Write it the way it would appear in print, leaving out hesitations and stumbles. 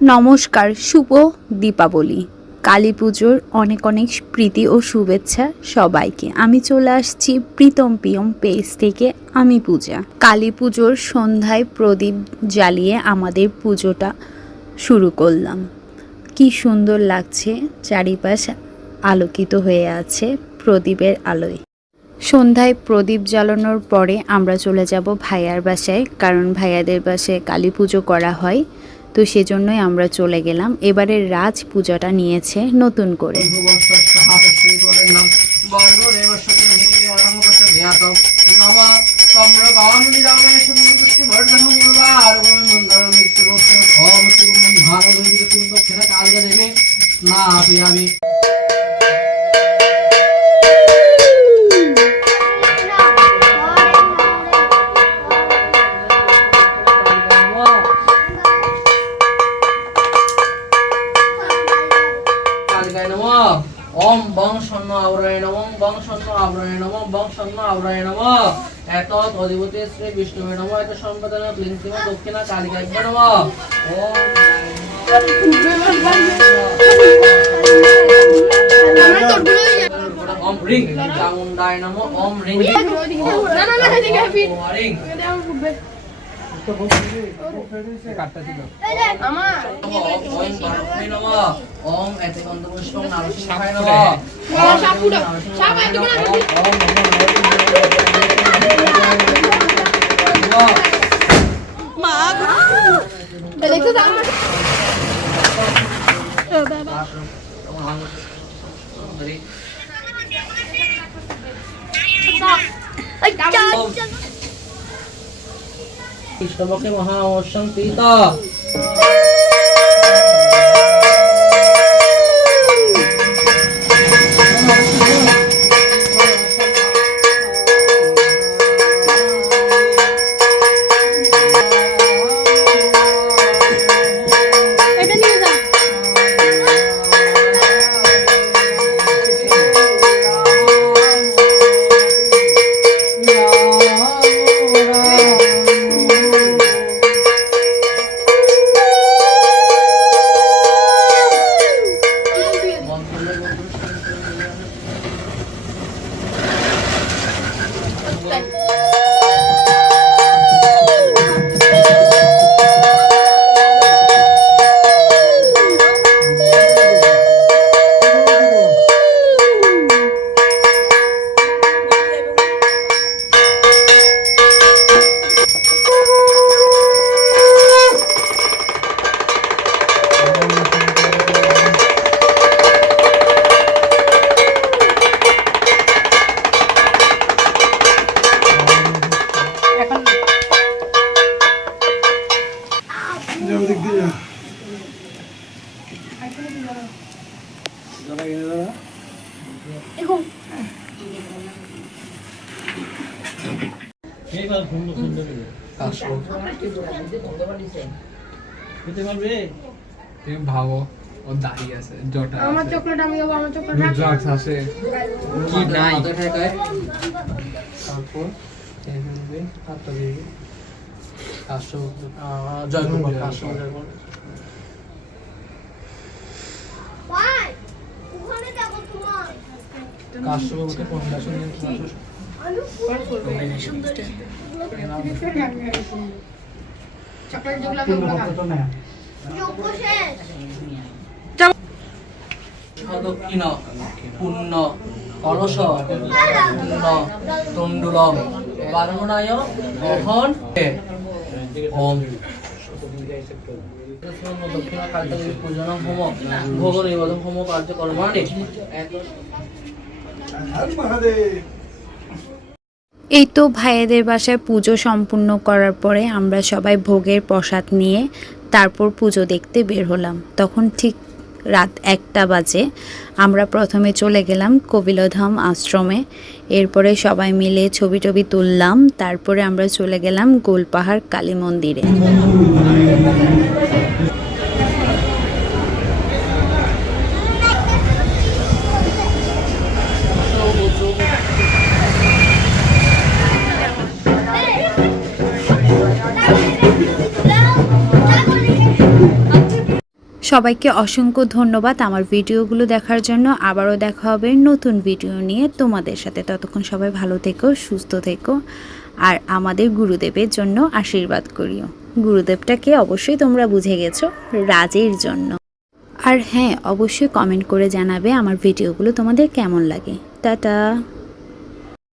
নমস্কার, শুভ দীপাবলি। কালী পুজোর অনেক অনেক প্রীতি ও শুভেচ্ছা সবাইকে। আমি চলে আসছি প্রীতম পিয়ম পেজ থেকে। আমি পূজা। কালী পুজোর সন্ধ্যায় প্রদীপ জ্বালিয়ে আমাদের পুজোটা শুরু করলাম। কি সুন্দর লাগছে, চারিপাশ আলোকিত হয়ে আছে প্রদীপের আলোয়। সন্ধ্যায় প্রদীপ জ্বালানোর পরে আমরা চলে যাব ভাইয়ার বাসায়, কারণ ভাইয়াদের বাসায় কালী পুজো করা হয়। তো সেজন্যই আমরা চলে গেলাম। এবারের রাজ পূজাটা নিয়েছে নতুন করে। ओम बंग शन्न आवराय नमः बंग शन्न आवराय नमः बंग शन्न आवराय नमः एतत् अधिपति श्री विष्णुवे नमः एत संपदन क्लिंसिम दक्षिणा कालिकाय नमः ओम रिंग चामुंडाय नमः ओम रिंग रिंग ओम ऐसे कंदपुष्पं नारसिंहाय नमः कृष्णपक्षे महाअमावस्यां पीता ভাবো ও দাঁড়িয়ে আছে জটা আমার চকলেট আমি দেবো আমার চকলেট ড্রাগস আছে কি নাই তারপর হাতটা দিয়ে কাশো জয় কুমার কাশো কাশো ওকে ফাউন্ডেশন নিয়ে চকলেট যেগুলো দক্ষিণ পুণ্য কলস পুণ্য তণ্ডুলম বারমনায় অহন ওম দক্ষিণ কালদেবী পূজন হোম ভোগ নিবেদন হোম কার্যকর্মাণি এই তো ভাইয়াদের বাসায় পুজো সম্পূর্ণ করার পরে আমরা সবাই ভোগের প্রসাদ নিয়ে তারপর পুজো দেখতে বের হলাম। তখন ঠিক রাত 1টা বাজে। আমরা প্রথমে চলে গেলাম কপিলধাম আশ্রমে, এরপরে সবাই মিলে ছবি টবি তুললাম। তারপরে আমরা চলে গেলাম গোলপাহাড় কালী মন্দিরে। সবাইকে অসংখ্য ধন্যবাদ আমার ভিডিওগুলো দেখার জন্য। আবারও দেখা হবে নতুন ভিডিও নিয়ে তোমাদের সাথে। ততক্ষণ সবাই ভালো থেকো, সুস্থ থেকো, আর আমাদের গুরুদেবের জন্য আশীর্বাদ করিও। গুরুদেবটাকে অবশ্যই তোমরা বুঝে গেছো, রাজের জন্য। আর হ্যাঁ, অবশ্যই কমেন্ট করে জানাবে আমার ভিডিওগুলো তোমাদের কেমন লাগে। টাটা।